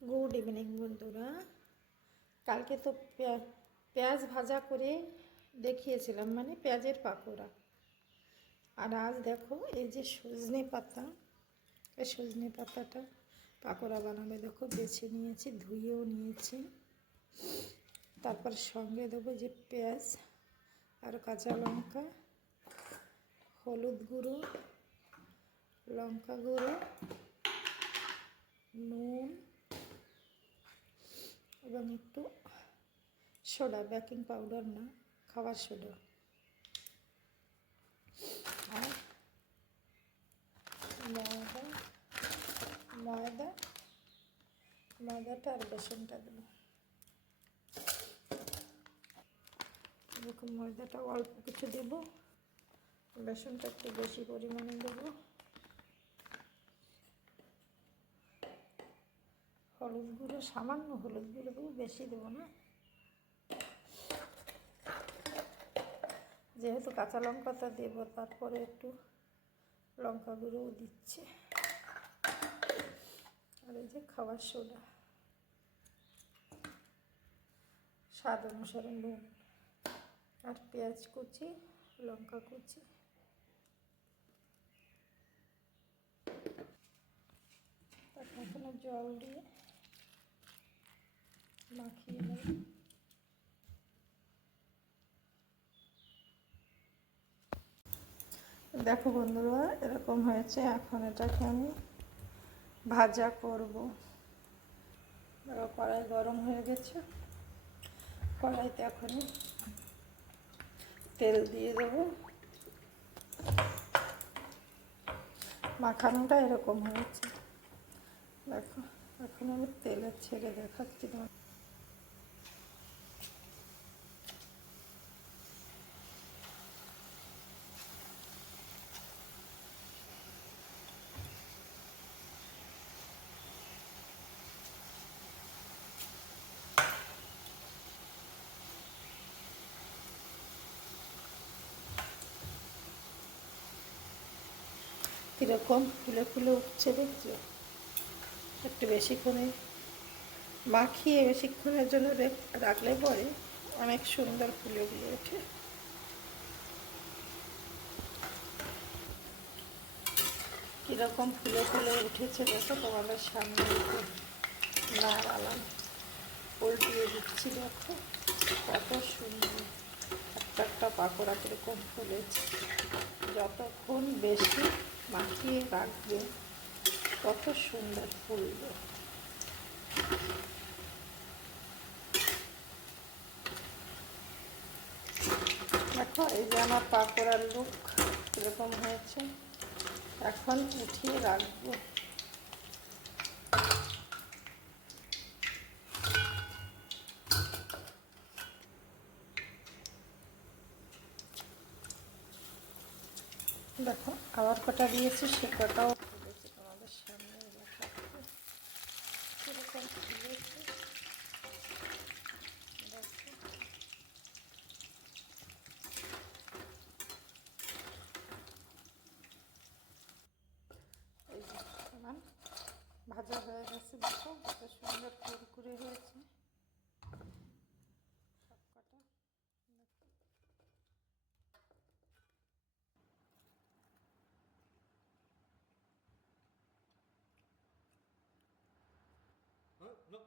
Good evening বন্ধুরা। কালকে তো পেঁয়াজ ভাজা করে দেখিয়েছিলাম, মানে পেঁয়াজের পাকোড়া। আর আজ দেখো এই যে সজনে পাতা, এই সজনে পাতাটা পাকোড়া বানাবে। দেখো বেছে নিয়েছি, ধুয়েও নিয়েছি। তারপর সঙ্গে দেবো যে পেঁয়াজ আর কাঁচা লঙ্কা, হলুদ গুঁড়ো, লঙ্কা গুঁড়ো, নুন এবং একটু সোডা, বেকিং পাউডার না, খাবার সোডা। আর ময়দাটা আর বেসনটা দেবো। এরকম ময়দাটা অল্প কিছু দেবো, বেসনটা একটু বেশি পরিমাণে দেবো। হলুদ গুঁড়ো সামান্য হলুদ গুঁড়ো দেবো, বেশি দেবো না, যেহেতু কাঁচা লঙ্কাটা দেবো। তারপরে একটু লঙ্কা গুঁড়োও দিচ্ছে, আর এই যে খাবার সোডা, স্বাদ অনুসারে নুন, আর পেঁয়াজ কুচি, লঙ্কা কুচি। তারপর এখানে জল দিয়ে মাখিয়ে নেব। দেখো বন্ধুরা, এরকম হয়েছে। এখন এটাকে আমি ভাজা করব। কড়াই গরম হয়ে গেছে, কড়াইতে এখন তেল দিয়ে দেবো। মাখানোটা এরকম হয়েছে দেখো। এখন আমি তেলে ছেড়ে দেখাচ্ছি তোমার। কীরকম ফুলে ফুলে উঠছে দেখছো? একটু বেশি করে মাখিয়ে বেশিক্ষণের জন্য রাখলে পরে অনেক সুন্দর ফুলে ফুলে ওঠে। কীরকম ফুলে ফুলে উঠেছে দেখো, তোমাদের সামনে নাড়ালাম, উল্টিয়ে দিচ্ছি। দেখো কত সুন্দর একটা একটা পাকোড়া কীরকম ফুলেছে। যতক্ষণ বেশি মাখিয়ে রাখবে কত সুন্দর ফুলবে। দেখো এই যে আমার পাকোড়ার লুক কীরকম হয়েছে। এখন উঠিয়ে রাখবো। দেখো আবার কটা দিয়েছি, সে কটাও ফুলেছে। তোমাদের সামনে দেখাচ্ছি কীরকম ফুলেছে। এই যে আমার ভাজা হয়ে গেছে। দেখো কত সুন্দর কুরকুরে হয়েছে সব কটা। No.